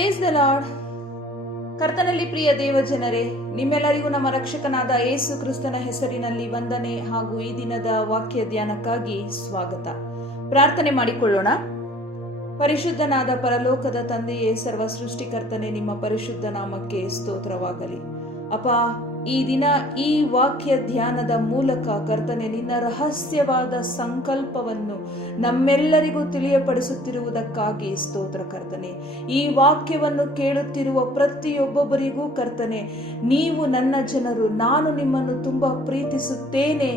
Praise the lord. ಕರ್ತನಲ್ಲಿ ಪ್ರಿಯ ದೇವ ಜನರೇ, ನಿಮ್ಮೆಲ್ಲರಿಗೂ ನಮ್ಮ ರಕ್ಷಕನಾದ ಯೇಸು ಕ್ರಿಸ್ತನ ಹೆಸರಿನಲ್ಲಿ ವಂದನೆ ಹಾಗೂ ಈ ದಿನದ ವಾಕ್ಯ ಧ್ಯಾನಕ್ಕಾಗಿ ಸ್ವಾಗತ. ಪ್ರಾರ್ಥನೆ ಮಾಡಿಕೊಳ್ಳೋಣ. ಪರಿಶುದ್ಧನಾದ ಪರಲೋಕದ ತಂದೆಯೇ, ಸರ್ವ ಸೃಷ್ಟಿಕರ್ತನೆ, ನಿಮ್ಮ ಪರಿಶುದ್ಧ ನಾಮಕ್ಕೆ ಸ್ತೋತ್ರವಾಗಲಿ. ಅಪ್ಪ, ಈ ದಿನ ಈ ವಾಕ್ಯ ಧ್ಯಾನದ ಮೂಲಕ ಕರ್ತನೆ ನಿನ್ನ ರಹಸ್ಯವಾದ ಸಂಕಲ್ಪವನ್ನು ನಮ್ಮೆಲ್ಲರಿಗೂ ತಿಳಿಯಪಡಿಸುತ್ತಿರುವುದಕ್ಕಾಗಿ ಸ್ತೋತ್ರ ಕರ್ತನೆ. ಈ ವಾಕ್ಯವನ್ನು ಕೇಳುತ್ತಿರುವ ಪ್ರತಿಯೊಬ್ಬೊಬ್ಬರಿಗೂ ಕರ್ತನೆ, ನೀವು ನನ್ನ ಜನರು, ನಾನು ನಿಮ್ಮನ್ನು ತುಂಬಾ ಪ್ರೀತಿಸುತ್ತೇನೆ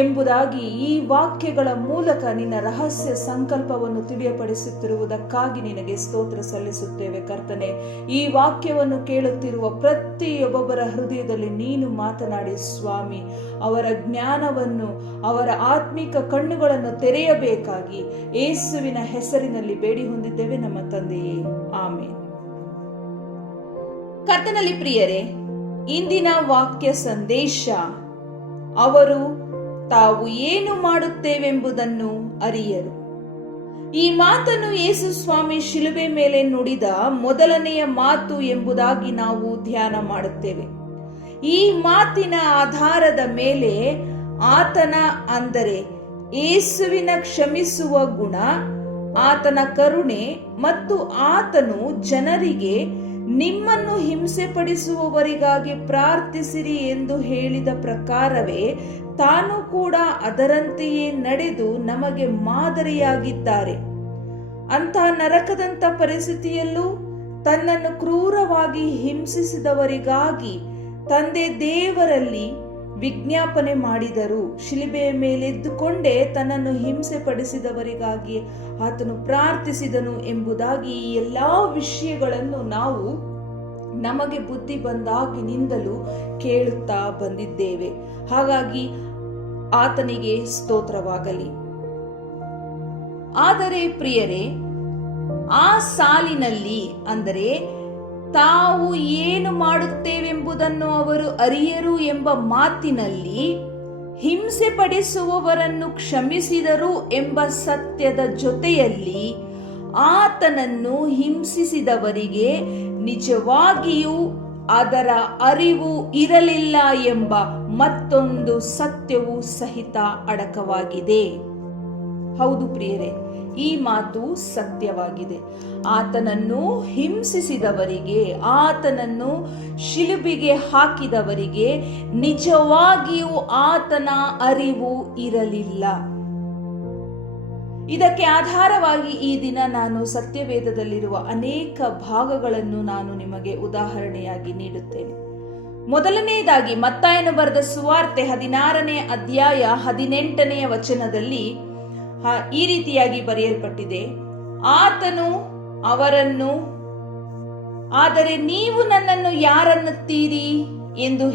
ಎಂಬುದಾಗಿ ಈ ವಾಕ್ಯಗಳ ಮೂಲಕ ನಿನ್ನ ರಹಸ್ಯ ಸಂಕಲ್ಪವನ್ನು ತಿಳಿಯಪಡಿಸುತ್ತಿರುವುದಕ್ಕಾಗಿ ನಿನಗೆ ಸ್ತೋತ್ರ ಸಲ್ಲಿಸುತ್ತೇವೆ ಕರ್ತನೆ. ಈ ವಾಕ್ಯವನ್ನು ಕೇಳುತ್ತಿರುವ ಪ್ರತಿಯೊಬ್ಬೊಬ್ಬರ ಹೃದಯದಲ್ಲಿ ನೀನು ಮಾತನಾಡಿ ಸ್ವಾಮಿ, ಅವರ ಜ್ಞಾನವನ್ನು, ಅವರ ಆತ್ಮಿಕ ಕಣ್ಣುಗಳನ್ನು ತೆರೆಯಬೇಕಾಗಿ ಯೇಸುವಿನ ಹೆಸರಿನಲ್ಲಿ ಬೇಡಿ ಹೊಂದಿದ್ದೇವೆ ನಮ್ಮ ತಂದೆಯೇ, ಆಮೆನ್. ಕರ್ತನಲ್ಲಿ ಪ್ರಿಯರೇ, ಇಂದಿನ ವಾಕ್ಯ ಸಂದೇಶ, ಅವರು ತಾವು ಏನು ಮಾಡುತ್ತೇವೆಂಬುದನ್ನು ಅರಿಯರು. ಈ ಮಾತನ್ನು ಯೇಸು ಸ್ವಾಮಿ ಶಿಲುಬೆ ಮೇಲೆ ನುಡಿದ ಮೊದಲನೆಯ ಮಾತು ಎಂಬುದಾಗಿ ನಾವು ಧ್ಯಾನ ಮಾಡುತ್ತೇವೆ. ಈ ಮಾತಿನ ಆಧಾರದ ಮೇಲೆ ಆತನ, ಅಂದರೆ ಯೇಸುವಿನ ಕ್ಷಮಿಸುವ ಗುಣ, ಆತನ ಕರುಣೆ ಮತ್ತು ಆತನು ಜನರಿಗೆ ನಿಮ್ಮನ್ನು ಹಿಂಸೆ ಪಡಿಸುವವರಿಗಾಗಿ ಪ್ರಾರ್ಥಿಸಿರಿ ಎಂದು ಹೇಳಿದ ಪ್ರಕಾರವೇ ತಾನು ಕೂಡ ಅದರಂತೆಯೇ ನಡೆದು ನಮಗೆ ಮಾದರಿಯಾಗಿದ್ದಾರೆ. ಅಂಥ ನರಕದಂತ ಪರಿಸ್ಥಿತಿಯಲ್ಲೂ ತನ್ನನ್ನು ಕ್ರೂರವಾಗಿ ಹಿಂಸಿಸಿದವರಿಗಾಗಿ ತಂದೆ ದೇವರಲ್ಲಿ ವಿಜ್ಞಾಪನೆ ಮಾಡಿದರು. ಶಿಲುಬೆಯ ಮೇಲೆದ್ದುಕೊಂಡೇ ತನ್ನನ್ನು ಹಿಂಸೆ ಪಡಿಸಿದವರಿಗಾಗಿ ಆತನು ಪ್ರಾರ್ಥಿಸಿದನು ಎಂಬುದಾಗಿ ಈ ಎಲ್ಲಾ ವಿಷಯಗಳನ್ನು ನಾವು ನಮಗೆ ಬುದ್ಧಿ ಬಂದಾಗಿನಿಂದಲೂ ಕೇಳುತ್ತಾ ಬಂದಿದ್ದೇವೆ. ಹಾಗಾಗಿ ಆತನಿಗೆ ಸ್ತೋತ್ರವಾಗಲಿ. ಆದರೆ ಪ್ರಿಯರೇ, ಆ ಸಾಲಿನಲ್ಲಿ, ಅಂದರೆ ತಾವು ಏನು ಮಾಡುತ್ತೇವೆಂಬುದನ್ನು ಅವರು ಅರಿಯರು ಎಂಬ ಮಾತಿನಲ್ಲಿ, ಹಿಂಸೆ ಪಡಿಸುವವರನ್ನು ಕ್ಷಮಿಸಿದರು ಎಂಬ ಸತ್ಯದ ಜೊತೆಯಲ್ಲಿ ಆತನನ್ನು ಹಿಂಸಿಸಿದವರಿಗೆ ನಿಜವಾಗಿಯೂ ಅದರ ಅರಿವು ಇರಲಿಲ್ಲ ಎಂಬ ಮತ್ತೊಂದು ಸತ್ಯವು ಸಹಿತ ಅಡಕವಾಗಿದೆ. ಹೌದು ಪ್ರಿಯರೇ, ಈ ಮಾತು ಸತ್ಯವಾಗಿದೆ. ಆತನನ್ನು ಹಿಂಸಿಸಿದವರಿಗೆ, ಆತನನ್ನು ಶಿಲುಬೆಗೆ ಹಾಕಿದವರಿಗೆ ನಿಜವಾಗಿಯೂ ಆತನ ಅರಿವು ಇರಲಿಲ್ಲ. ಇದಕ್ಕೆ ಆಧಾರವಾಗಿ ಈ ದಿನ ನಾನು ಸತ್ಯವೇದದಲ್ಲಿರುವ ಅನೇಕ ಭಾಗಗಳನ್ನು ನಾನು ನಿಮಗೆ ಉದಾಹರಣೆಯಾಗಿ ನೀಡುತ್ತೇನೆ. ಮೊದಲನೆಯದಾಗಿ ಮತ್ತಾಯನು ಬರೆದ ಸುವಾರ್ತೆ 16ನೇ ಅಧ್ಯಾಯ 18ನೇ ವಚನದಲ್ಲಿ ಈ ರೀತಿಯಾಗಿ ಬರೆಯಲ್ಪಟ್ಟಿದೆ. ಆತನು ಅವರನ್ನು, ಆದರೆ ನೀವು ನನ್ನನ್ನು ಯಾರನ್ನುತ್ತೀರಿ ಎಂದು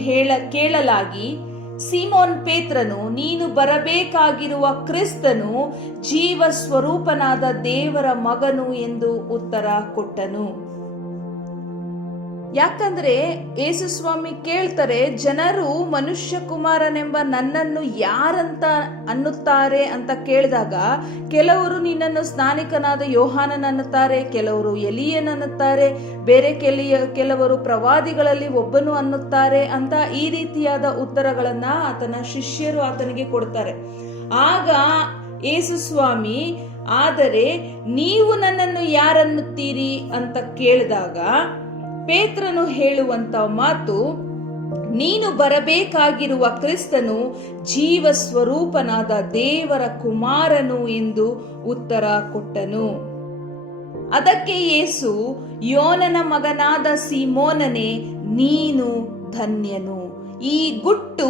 ಕೇಳಲಾಗಿ, ಸೀಮೋನ್ ಪೇತ್ರನು, ನೀನು ಬರಬೇಕಾಗಿರುವ ಕ್ರಿಸ್ತನು ಜೀವ ಸ್ವರೂಪನಾದ ದೇವರ ಮಗನು ಎಂದು ಉತ್ತರ ಕೊಟ್ಟನು. ಯಾಕಂದ್ರೆ ಯೇಸು ಸ್ವಾಮಿ ಕೇಳ್ತಾರೆ, ಜನರು ಮನುಷ್ಯ ಕುಮಾರನೆಂಬ ನನ್ನನ್ನು ಯಾರಂತ ಅನ್ನುತ್ತಾರೆ ಅಂತ ಕೇಳಿದಾಗ, ಕೆಲವರು ನಿನ್ನನ್ನು ಸ್ನಾನಿಕನಾದ ಯೋಹಾನನ್ ಅನ್ನುತ್ತಾರೆ, ಕೆಲವರು ಎಲಿಯನ್ ಅನ್ನುತ್ತಾರೆ, ಬೇರೆ ಕೆಲವರು ಪ್ರವಾದಿಗಳಲ್ಲಿ ಒಬ್ಬನು ಅನ್ನುತ್ತಾರೆ ಅಂತ ಈ ರೀತಿಯಾದ ಉತ್ತರಗಳನ್ನ ಆತನ ಶಿಷ್ಯರು ಆತನಿಗೆ ಕೊಡ್ತಾರೆ. ಆಗ ಯೇಸು ಸ್ವಾಮಿ, ಆದರೆ ನೀವು ನನ್ನನ್ನು ಯಾರನ್ನುತ್ತೀರಿ ಅಂತ ಕೇಳಿದಾಗ ಪೇತ್ರನು ಹೇಳುವಂತ ಮಾತು, ನೀನು ಬರಬೇಕಾಗಿರುವ ಕ್ರಿಸ್ತನು ಜೀವ ಸ್ವರೂಪನಾದ ದೇವರ ಕುಮಾರನು ಎಂದು ಉತ್ತರ ಕೊಟ್ಟನು. ಅದಕ್ಕೆ ಯೇಸು, ಯೋನನ ಮಗನಾದ ಸೀಮೋನನೇ, ನೀನು ಧನ್ಯನು. ಈ ಗುಟ್ಟು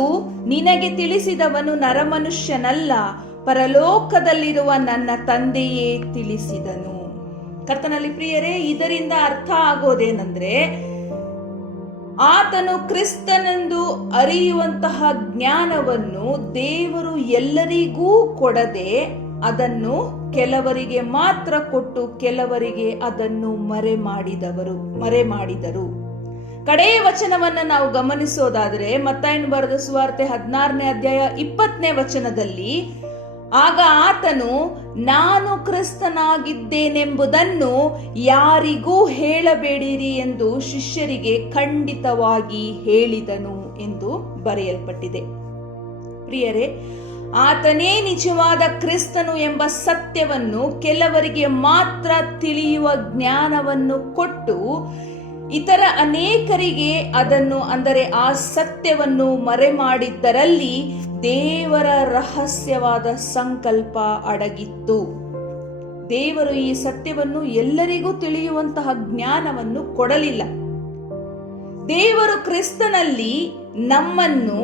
ನಿನಗೆ ತಿಳಿಸಿದವನು ನರಮನುಷ್ಯನಲ್ಲ, ಪರಲೋಕದಲ್ಲಿರುವ ನನ್ನ ತಂದೆಯೇ ತಿಳಿಸಿದನು. ಕರ್ತನಲ್ಲಿ ಪ್ರಿಯರೇ, ಇದರಿಂದ ಅರ್ಥ ಆಗೋದೇನೆಂದ್ರೆ, ಆತನು ಕ್ರಿಸ್ತನೆಂದು ಅರಿಯುವಂತಹ ಜ್ಞಾನವನ್ನು ದೇವರು ಎಲ್ಲರಿಗೂ ಕೊಡದೆ ಅದನ್ನು ಕೆಲವರಿಗೆ ಮಾತ್ರ ಕೊಟ್ಟು ಕೆಲವರಿಗೆ ಅದನ್ನು ಮರೆಮಾಡಿದರು. ಕಡೆಯ ವಚನವನ್ನ ನಾವು ಗಮನಿಸೋದಾದರೆ, ಮತ್ತಾಯನು ಬರೆದ ಸುವಾರ್ತೆ 16ನೇ ಅಧ್ಯಾಯ 20ನೇ ವಚನದಲ್ಲಿ, ಆಗ ಆತನು, ನಾನು ಕ್ರಿಸ್ತನಾಗಿದ್ದೇನೆಂಬುದನ್ನು ಯಾರಿಗೂ ಹೇಳಬೇಡಿರಿ ಎಂದು ಶಿಷ್ಯರಿಗೆ ಖಂಡಿತವಾಗಿ ಹೇಳಿದನು ಎಂದು ಬರೆಯಲ್ಪಟ್ಟಿದೆ. ಪ್ರಿಯರೇ, ಆತನೇ ನಿಜವಾದ ಕ್ರಿಸ್ತನು ಎಂಬ ಸತ್ಯವನ್ನು ಕೆಲವರಿಗೆ ಮಾತ್ರ ತಿಳಿಯುವ ಜ್ಞಾನವನ್ನು ಕೊಟ್ಟು ಇತರ ಅನೇಕರಿಗೆ ಅದನ್ನು, ಅಂದರೆ ಆ ಸತ್ಯವನ್ನು ಮರೆಮಾಡಿದ್ದರಲ್ಲಿ ದೇವರ ರಹಸ್ಯವಾದ ಸಂಕಲ್ಪ ಅಡಗಿತ್ತು. ದೇವರು ಈ ಸತ್ಯವನ್ನು ಎಲ್ಲರಿಗೂ ತಿಳಿಯುವಂತಹ ಜ್ಞಾನವನ್ನು ಕೊಡಲಿಲ್ಲ. ದೇವರು ಕ್ರಿಸ್ತನಲ್ಲಿ ನಮ್ಮನ್ನು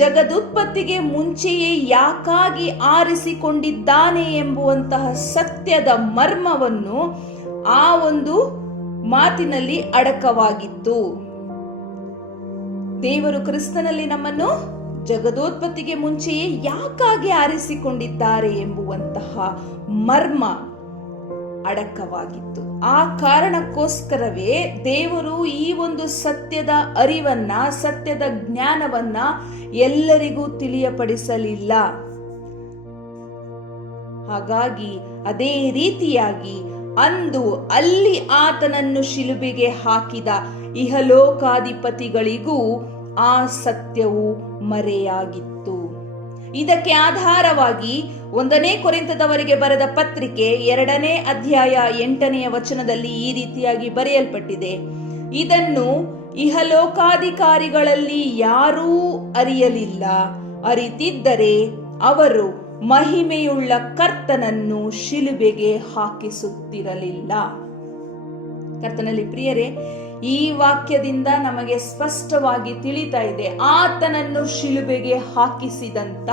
ಜಗದುತ್ಪತ್ತಿಗೆ ಮುಂಚೆಯೇ ಯಾಕಾಗಿ ಆರಿಸಿಕೊಂಡಿದ್ದಾನೆ ಎಂಬುವಂತಹ ಸತ್ಯದ ಮರ್ಮವನ್ನು ಆ ಒಂದು ಮಾತಿನಲ್ಲಿ ಅಡಕವಾಗಿತ್ತು. ದೇವರು ಕ್ರಿಸ್ತನಲ್ಲಿ ನಮ್ಮನ್ನು ಜಗದೋತ್ಪತ್ತಿಗೆ ಮುಂಚೆಯೇ ಯಾಕಾಗಿ ಆರಿಸಿಕೊಂಡಿದ್ದಾರೆ ಎಂಬುವಂತಹ ಮರ್ಮ ಅಡಕವಾಗಿತ್ತು. ಆ ಕಾರಣಕ್ಕೋಸ್ಕರವೇ ದೇವರು ಈ ಒಂದು ಸತ್ಯದ ಅರಿವನ್ನ, ಸತ್ಯದ ಜ್ಞಾನವನ್ನ ಎಲ್ಲರಿಗೂ ತಿಳಿಯಪಡಿಸಲಿಲ್ಲ. ಹಾಗಾಗಿ ಅದೇ ರೀತಿಯಾಗಿ ಅಂದು ಅಲ್ಲಿ ಆತನನ್ನು ಶಿಲುಬೆಗೆ ಹಾಕಿದ ಇಹಲೋಕಾಧಿಪತಿಗಳಿಗೂ ಆ ಸತ್ಯವು ಮರೆಯಾಗಿತ್ತು. ಇದಕ್ಕೆ ಆಧಾರವಾಗಿ 1 ಕೊರಿಂಥದವರಿಗೆ ಬರೆದ ಪತ್ರಿಕೆ 2ನೇ ಅಧ್ಯಾಯ 8ನೇ ವಚನದಲ್ಲಿ ಈ ರೀತಿಯಾಗಿ ಬರೆಯಲ್ಪಟ್ಟಿದೆ, ಇದನ್ನು ಇಹಲೋಕಾಧಿಕಾರಿಗಳಲ್ಲಿ ಯಾರೂ ಅರಿಯಲಿಲ್ಲ, ಅರಿತಿದ್ದರೆ ಅವರು ಮಹಿಮೆಯುಳ್ಳ ಕರ್ತನನ್ನು ಶಿಲುಬೆಗೆ ಹಾಕಿಸುತ್ತಿರಲಿಲ್ಲ. ಕರ್ತನಲ್ಲಿ ಪ್ರಿಯರೇ, ಈ ವಾಕ್ಯದಿಂದ ನಮಗೆ ಸ್ಪಷ್ಟವಾಗಿ ತಿಳಿತಾ ಇದೆ, ಆತನನ್ನು ಶಿಲುಬೆಗೆ ಹಾಕಿಸಿದಂತ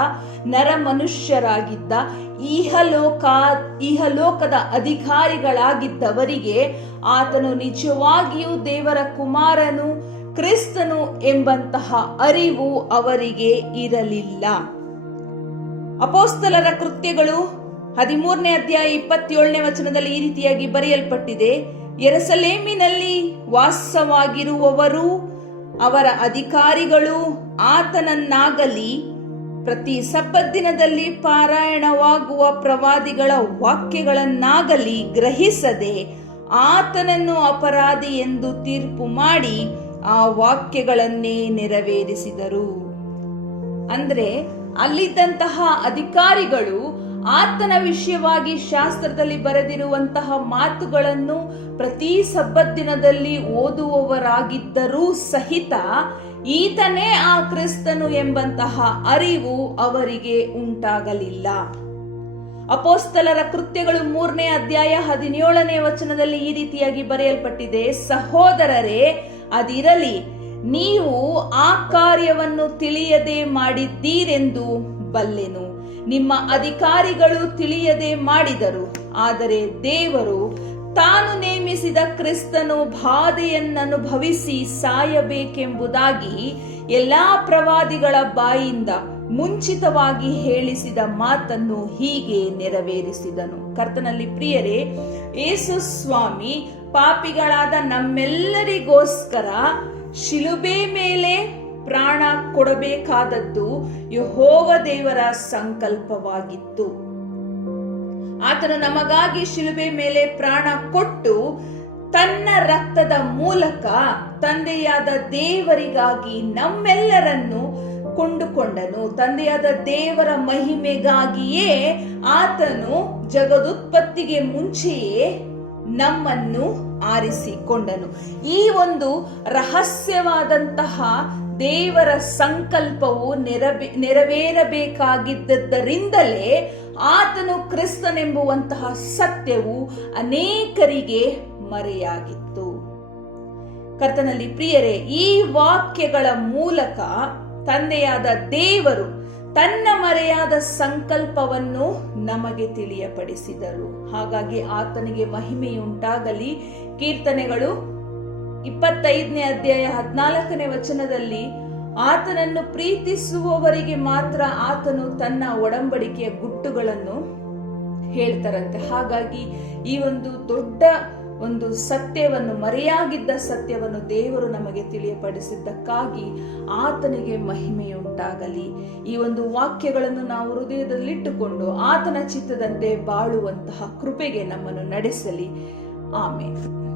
ನರಮನುಷ್ಯರಾಗಿದ್ದ ಇಹಲೋಕದ ಅಧಿಕಾರಿಗಳಾಗಿದ್ದವರಿಗೆ ಆತನು ನಿಜವಾಗಿಯೂ ದೇವರ ಕುಮಾರನು, ಕ್ರಿಸ್ತನು ಎಂಬಂತಹ ಅರಿವು ಅವರಿಗೆ ಇರಲಿಲ್ಲ. ಅಪೊಸ್ತಲರ ಕೃತ್ಯಗಳು 13ನೇ ಅಧ್ಯಾಯ 27ನೇ ವಚನದಲ್ಲಿ ಈ ರೀತಿಯಾಗಿ ಬರೆಯಲ್ಪಟ್ಟಿದೆ, ಯೆರೂಸಲೇಮಿನಲ್ಲಿ ವಾಸವಾಗಿರುವವರು, ಅವರ ಅಧಿಕಾರಿಗಳು ಆತನನ್ನಾಗಲಿ ಪ್ರತಿ ಸಬ್ಬತ್ ದಿನದಲ್ಲಿ ಪಾರಾಯಣವಾಗುವ ಪ್ರವಾದಿಗಳ ವಾಕ್ಯಗಳನ್ನಾಗಲಿ ಗ್ರಹಿಸದೆ ಆತನನ್ನು ಅಪರಾಧಿ ಎಂದು ತೀರ್ಪು ಮಾಡಿ ಆ ವಾಕ್ಯಗಳನ್ನೇ ನೆರವೇರಿಸಿದರು. ಅಂದ್ರೆ ಅಲ್ಲಿದ್ದಂತಹ ಅಧಿಕಾರಿಗಳು ಆತನ ವಿಷಯವಾಗಿ ಶಾಸ್ತ್ರದಲ್ಲಿ ಬರೆದಿರುವಂತಹ ಮಾತುಗಳನ್ನು ಪ್ರತಿ ಸಬ್ಬತ್ ದಿನದಲ್ಲಿ ಓದುವವರಾಗಿದ್ದರೂ ಸಹಿತ ಈತನೇ ಆ ಕ್ರಿಸ್ತನು ಎಂಬಂತಹ ಅರಿವು ಅವರಿಗೆ ಉಂಟಾಗಲಿಲ್ಲ. ಅಪೊಸ್ತಲರ ಕೃತ್ಯಗಳು 3ನೇ ಅಧ್ಯಾಯ 17ನೇ ವಚನದಲ್ಲಿ ಈ ರೀತಿಯಾಗಿ ಬರೆಯಲ್ಪಟ್ಟಿದೆ, ಸಹೋದರರೇ, ಅದಿರಲಿ, ನೀವು ಆ ಕಾರ್ಯವನ್ನು ತಿಳಿಯದೆ ಮಾಡಿದ್ದೀರೆಂದು ಬಲ್ಲೆನು. ನಿಮ್ಮ ಅಧಿಕಾರಿಗಳು ತಿಳಿಯದೆ ಮಾಡಿದರು, ಆದರೆ ದೇವರು ತಾನು ನೇಮಿಸಿದ ಕ್ರಿಸ್ತನು ಬಾಧೆಯನ್ನನುಭವಿಸಿ ಸಾಯಬೇಕೆಂಬುದಾಗಿ ಎಲ್ಲಾ ಪ್ರವಾದಿಗಳ ಬಾಯಿಂದ ಮುಂಚಿತವಾಗಿ ಹೇಳಿಸಿದ ಮಾತನ್ನು ಹೀಗೆ ನೆರವೇರಿಸಿದನು. ಕರ್ತನಲ್ಲಿ ಪ್ರಿಯರೇ, ಯೇಸು ಸ್ವಾಮಿ ಪಾಪಿಗಳಾದ ನಮ್ಮೆಲ್ಲರಿಗೋಸ್ಕರ ಶಿಲುಬೆ ಮೇಲೆ ಪ್ರಾಣ ಕೊಡಬೇಕಾದದ್ದು ಯೆಹೋವ ದೇವರ ಸಂಕಲ್ಪವಾಗಿತ್ತು. ಆತನು ನಮಗಾಗಿ ಶಿಲುಬೆ ಮೇಲೆ ಪ್ರಾಣ ಕೊಟ್ಟು ತನ್ನ ರಕ್ತದ ಮೂಲಕ ತಂದೆಯಾದ ದೇವರಿಗಾಗಿ ನಮ್ಮೆಲ್ಲರನ್ನು ಕೊಂಡುಕೊಂಡನು. ತಂದೆಯಾದ ದೇವರ ಮಹಿಮೆಗಾಗಿಯೇ ಆತನು ಜಗದುತ್ಪತ್ತಿಗೆ ಮುಂಚೆಯೇ ನಮ್ಮನ್ನು ಆರಿಸಿಕೊಂಡನು. ಈ ಒಂದು ರಹಸ್ಯವಾದಂತಹ ದೇವರ ಸಂಕಲ್ಪವು ನೆರವೇರಬೇಕಾಗಿದ್ದರಿಂದಲೇ ಆತನು ಕ್ರಿಸ್ತನೆಂಬುವಂತಹ ಸತ್ಯವು ಅನೇಕರಿಗೆ ಮರೆಯಾಗಿತ್ತು. ಕರ್ತನಲ್ಲಿ ಪ್ರಿಯರೇ, ಈ ವಾಕ್ಯಗಳ ಮೂಲಕ ತಂದೆಯಾದ ದೇವರು ತನ್ನ ಮರೆಯಾದ ಸಂಕಲ್ಪವನ್ನು ನಮಗೆ ತಿಳಿಯಪಡಿಸಿದರು. ಹಾಗಾಗಿ ಆತನಿಗೆ ಮಹಿಮೆಯುಂಟಾಗಲಿ. ಕೀರ್ತನೆಗಳು 25ನೇ ಅಧ್ಯಾಯ 14ನೇ ವಚನದಲ್ಲಿ ಆತನನ್ನು ಪ್ರೀತಿಸುವವರಿಗೆ ಮಾತ್ರ ಆತನು ತನ್ನ ಒಡಂಬಡಿಕೆಯ ಗುಟ್ಟುಗಳನ್ನು ಹೇಳ್ತಾರಂತೆ. ಹಾಗಾಗಿ ಈ ಒಂದು ದೊಡ್ಡ ಒಂದು ಸತ್ಯವನ್ನು, ಮರೆಯಾಗಿದ್ದ ಸತ್ಯವನ್ನು ದೇವರು ನಮಗೆ ತಿಳಿಯಪಡಿಸಿದ್ದಕ್ಕಾಗಿ ಆತನಿಗೆ ಮಹಿಮೆಯುಂಟಾಗಲಿ. ಈ ಒಂದು ವಾಕ್ಯಗಳನ್ನು ನಾವು ಹೃದಯದಲ್ಲಿಟ್ಟುಕೊಂಡು ಆತನ ಚಿತ್ತದಂತೆ ಬಾಳುವಂತಹ ಕೃಪೆಗೆ ನಮ್ಮನ್ನು ನಡೆಸಲಿ. ಆಮೆನ್.